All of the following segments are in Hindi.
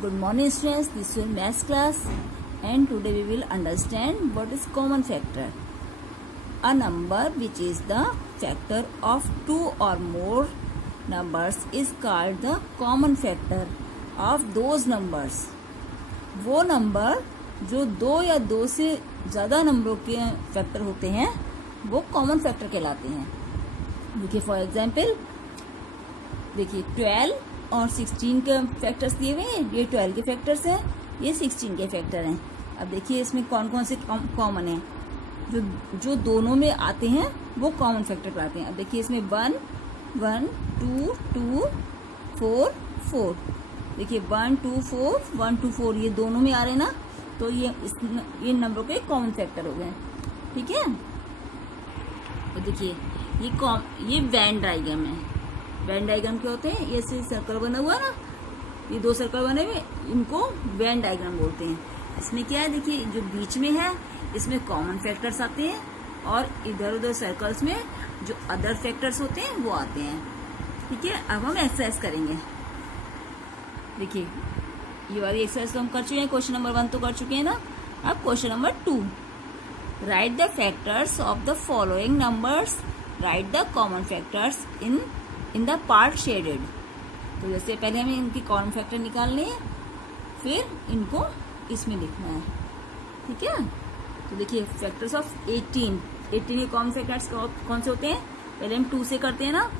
Good morning students, this is your maths class and today we will understand what is common factor. A number which is the factor of two or more numbers is called the common factor of those numbers. वो नंबर जो दो या दो से ज्यादा नंबरों के फैक्टर होते हैं वो कॉमन फैक्टर कहलाते हैं. देखिए फॉर एग्जाम्पल, देखिए 12 और 16 के फैक्टर्स दिए हुए हैं. ये 12 के फैक्टर्स हैं, ये 16 के फैक्टर हैं. अब देखिए इसमें कौन कौन से कॉमन है. जो दोनों में आते हैं वो कॉमन फैक्टर कहलाते हैं. अब देखिए इसमें 1 1 2 2 4 4. देखिए 1 2 4 1 2 4 ये दोनों में आ रहे हैं ना, तो ये नंबरों के कॉमन फैक्टर हो गए. ठीक है. तो देखिए ये वेन डायग्राम है. वेन डायग्राम क्या होते हैं? ये सर्कल बना हुआ है ना, ये दो सर्कल बने हुए, इनको वेन डायग्राम बोलते हैं. इसमें क्या है, देखिए जो बीच में है इसमें कॉमन फैक्टर्स आते हैं और इधर उधर सर्कल्स में जो अदर फैक्टर्स होते हैं वो आते हैं. ठीक है. अब हम एक्सरसाइज करेंगे. देखिए ये वाली एक्सरसाइज तो हम कर चुके हैं. क्वेश्चन नंबर 1 तो कर चुके हैं ना. अब question number 2, right the factors of the following numbers, right the common factors in the part shaded. तो जैसे पहले हमें इनकी कॉमन फैक्टर निकालने हैं, फिर इनको इसमें लिखना है. ठीक है. तो देखिए फैक्टर्स ऑफ 18 के कॉमन फैक्टर्स कौन से होते हैं? पहले हम 2 से करते हैं ना.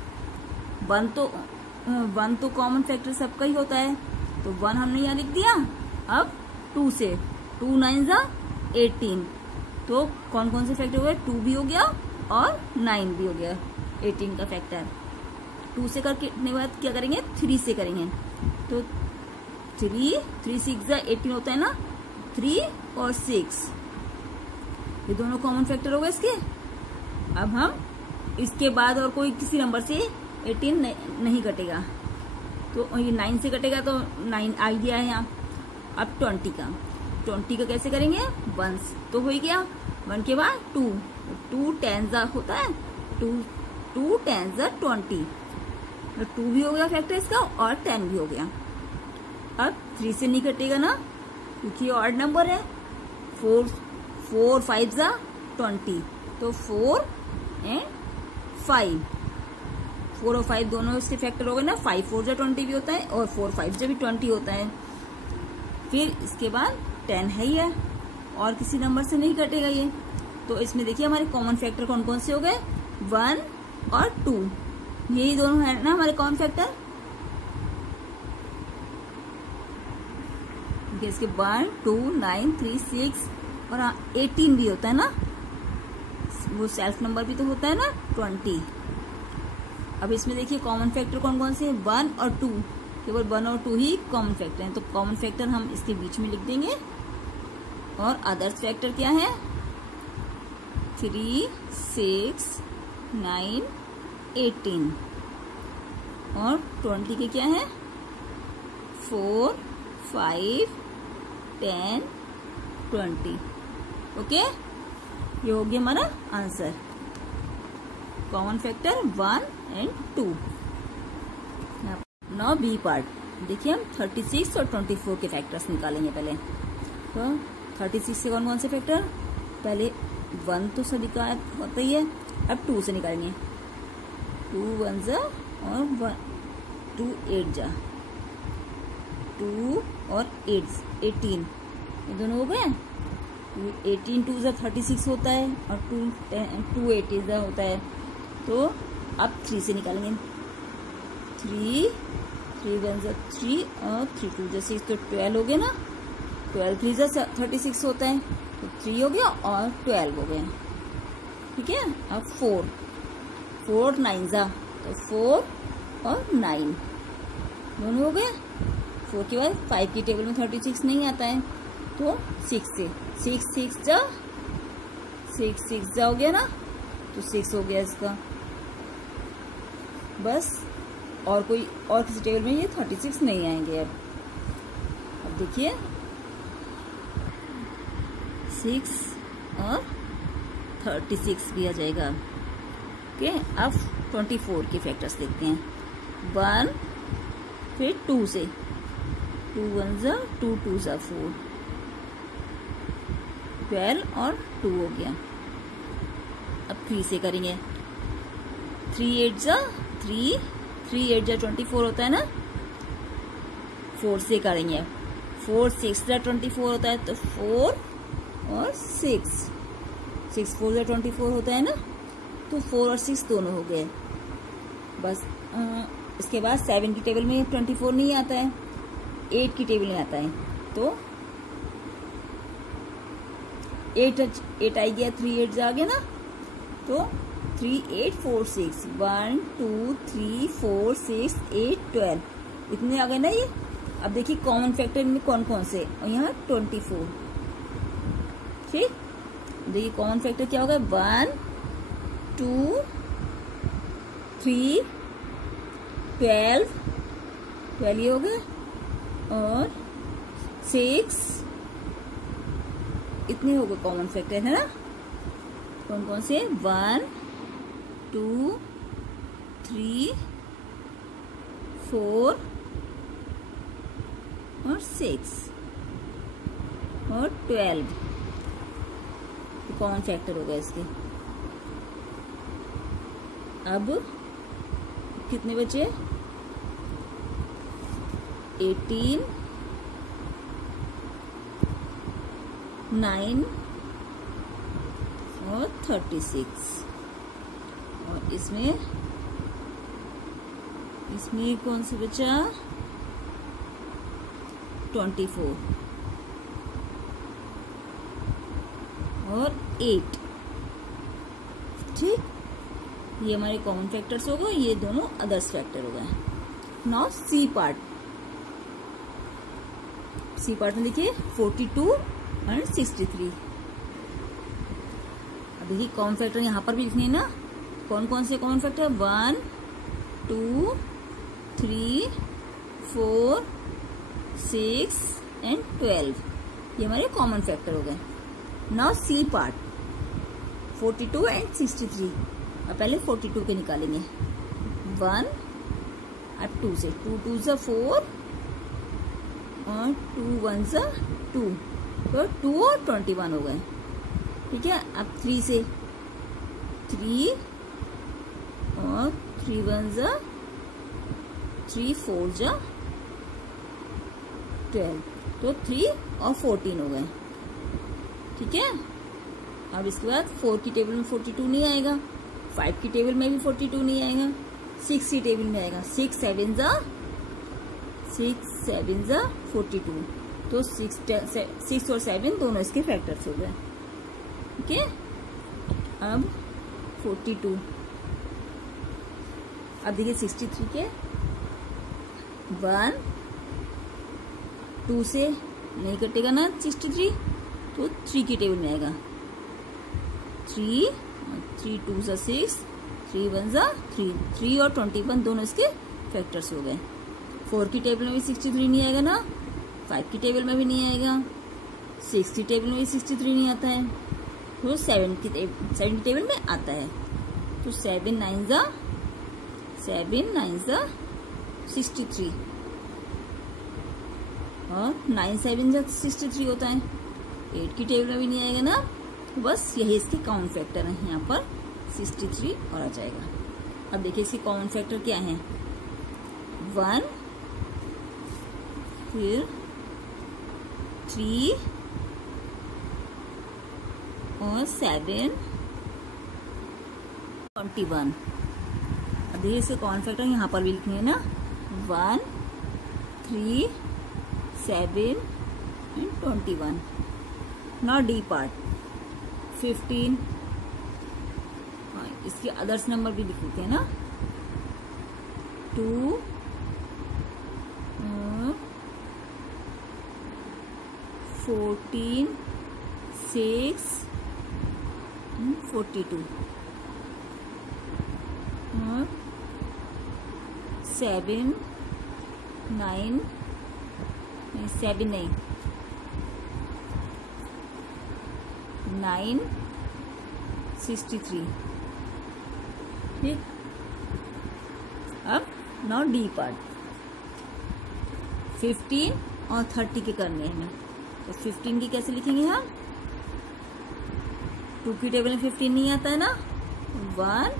1 तो कॉमन फैक्टर सबका ही होता है, तो 1 हमने यहाँ लिख दिया. अब 2 से 2 9 जा 18. तो कौन कौन से फैक्टर हो गए? 2 भी हो गया और 9 भी हो गया 18 का फैक्टर. 2 से करके बाद क्या करेंगे? 3 से करेंगे. तो 3 6 जा 18 होता है ना. 3 और 6 ये दोनों कॉमन फैक्टर हो गए इसके. अब हम इसके बाद और कोई किसी नंबर से 18 नहीं कटेगा, तो ये 9 से कटेगा, तो 9 आइडिया है यहाँ. अब 20 का कैसे करेंगे? 1 तो हो ही गया. 1 के बाद 2 10 जा होता है. 2 10 जा 20. 2 भी हो गया फैक्टर इसका और 10 भी हो गया. अब 3 से नहीं कटेगा ना, क्योंकि ऑड नंबर है. 4 5 जा 20. तो 4 एंड 5, 4 और 5 दोनों इसके फैक्टर हो गए ना. 5 4 जा 20 भी होता है और 4 5 जा भी 20 होता है. फिर इसके बाद 10 है ही है और किसी नंबर से नहीं कटेगा ये. तो इसमें देखिए हमारे कॉमन फैक्टर कौन कौन से हो गए? 1 और 2, यही दोनों है ना हमारे कॉमन फैक्टर. इसके 1 2 9 3 6 और 18 भी होता है ना. वो सेल्फ नंबर भी तो होता है ना 20. अब इसमें देखिए कॉमन फैक्टर कौन कौन से? 1 और 2, केवल 1 और 2 ही कॉमन फैक्टर हैं. तो कॉमन फैक्टर हम इसके बीच में लिख देंगे. और अदर्स फैक्टर क्या है? 3 6 9 18 और 20 के क्या है? 4 5 10 20. ओके, ये हो गया हमारा answer. Common factor 1 and 2. Now B part. देखिए हम 36 और 24 के फैक्टर्स निकालेंगे पहले. तो 36 से कौन कौन से फैक्टर? पहले 1 तो सभी का होता ही है. अब 2 से निकालेंगे. 2 1 जा और 2 8 जा. 2 और 18 ये दोनों हो गए. 18 2 जा 36 होता है और 2 8 जा होता है. तो अब 3 से निकालेंगे. 3 1 जा 3 और 3 2 जा 6, तो 12 हो गया ना. 12 3 जा 36 होता है, तो 3 हो गया और 12 हो गया. ठीक है. अब 4 9 जा, तो 4 और 9 दोनों हो गए. 4 के बाद 5 की टेबल में 36 नहीं आता है, तो 6 से 6 जा हो गया ना, तो 6 हो गया इसका. बस और किसी टेबल में ये 36 नहीं आएंगे. अब देखिए 6 और 36 भी आ जाएगा. ओके. अब 24 के फैक्टर्स देखते हैं. 1 फिर 2 से 2 1 जा 2 2 जा 4, 12 और 2 हो गया। अब 3 से करेंगे। 3 8 जा 3, 3 8 जा 24 होता है ना। 4 से करेंगे। 4 6 जा 24 होता है, तो 4 और 6, 6 4 जा 24 होता है ना, तो 4 और 6 दोनों हो गए। बस इसके बाद 7 की टेबल में 24 नहीं आता है, 8 की टेबल में आता है, तो 8 आई गया, 3 8 आ गया ना, तो 3 8 4 6 1 2 3 4 6 8 12 इतने आ गए ना ये। अब देखिए कॉमन फैक्टर में कौन कौन से, और यहाँ 24। ठीक, देखिए कॉमन फैक्टर क्या होगा, 1 2 3 12 ये हो गए, और 6 इतने हो गए कॉमन फैक्टर, है ना। कौन कौन से, 1 2 3 4 और 6 और 12 कॉमन फैक्टर हो गए इसके। अब कितने बचे, 18 9 और 36, और इसमें कौन सा बचा, 24 और 8। ठीक, ये हमारे कॉमन फैक्टर्स हो गए, ये दोनों अदर्स फैक्टर हो गए। Now C part. C part में देखिए 42 और 63। अब देखिए कॉमन फैक्टर यहाँ पर भी लिखने हैं ना। कौन कौन से कॉमन फैक्टर, 1 2 3 4 6 एंड 12, ये हमारे कॉमन फैक्टर हो गए। Now C part, 42 and 63। अब पहले 42 के निकालेंगे। 1 अब 2 से, 2 2 जा 4 और 2 1 जा 2, तो 2 और 21 हो गए। ठीक है, अब 3 से, 3 और 3 1 जा 3 4 जा 12, तो 3 और 14 हो गए। ठीक है, अब इसके बाद 4 की टेबल में 42 नहीं आएगा, 5 की टेबल में भी 42 नहीं आएगा, 6 की टेबल में आएगा। 6 7 जा 42, तो 6 और 7 दोनों इसके फैक्टर्स हो गए। ठीक है, अब 42। अब देखिए 63 के 1 2 से नहीं कटेगा ना 63, तो 3 की टेबल में आएगा। 3 2 जा 6, 3 1 जा 3, 3 और 21 दोनों इसके फैक्टर्स हो गए। 4 की टेबल में भी 63 नहीं आएगा ना, 5 की टेबल में भी नहीं आएगा, 6 की टेबल में भी 63 नहीं आता है, तो 7 की टेबल में आता है। तो 7 9 जा 63, और 9 7 जा 63 होता है। 8 की टेबल में भी नहीं आएगा ना, तो बस यही इसके कॉमन फैक्टर है, यहाँ पर 63 और आ जाएगा। अब देखिए इसके कॉमन फैक्टर क्या है, 1 फिर 3 और 7 21। अब देखिए इसके कॉमन फैक्टर यहाँ पर भी लिखने हैं ना, 1 3 7 एंड 21। नाउ डी पार्ट, 15, इसके अदर्स नंबर भी लिख देते हैं ना, 2 14 6 42 और 7 9 7 नहीं 9 63। ठीक, अब नाउ डी पार्ट, 15 और 30 के करने हैं। तो 15 की कैसे लिखेंगे हम? 2 की टेबल में 15 नहीं आता है ना, 1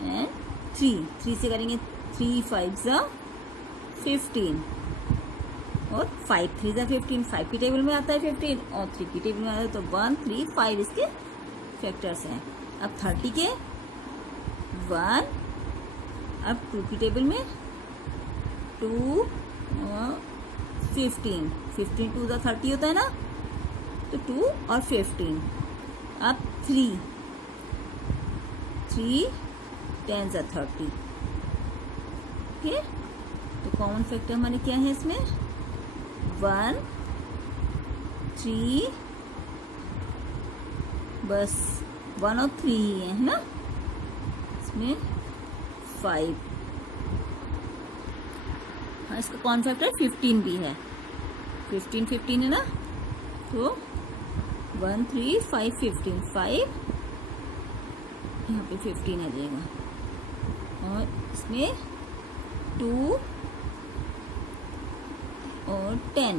एंड 3 से करेंगे। 3 5 ज़ा 15 और 5 3 ज़ा 15। 5 की टेबल में आता है 15 और 3 की टेबल में आता है, तो 1 3 5 इसके फैक्टर्स हैं। अब 30 के 1, अब 2 की टेबल में 2 और 15 2 ज़ा 30 होता है ना, तो 2 और 15। अब 3 10 ज़ा 30। ओके, तो कॉमन फैक्टर हमारे क्या है इसमें? 1 3, बस 1 और 3 ही है ना, इसमें 5। हाँ, इसका कॉमन फैक्टर 15 भी है। 15 है ना, तो 1 3 5 15, 5 यहाँ पे 15 आ जाएगा। और इसमें 2 और 10।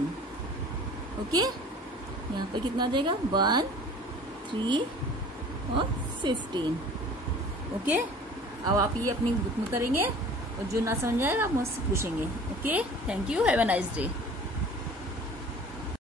ओके, यहाँ पे कितना आ जाएगा? 1 3 और 15। ओके, अब आप ये अपनी बुक में करेंगे और जो ना समझ आएगा आप मुझसे पूछेंगे। Okay, thank you, have a nice day.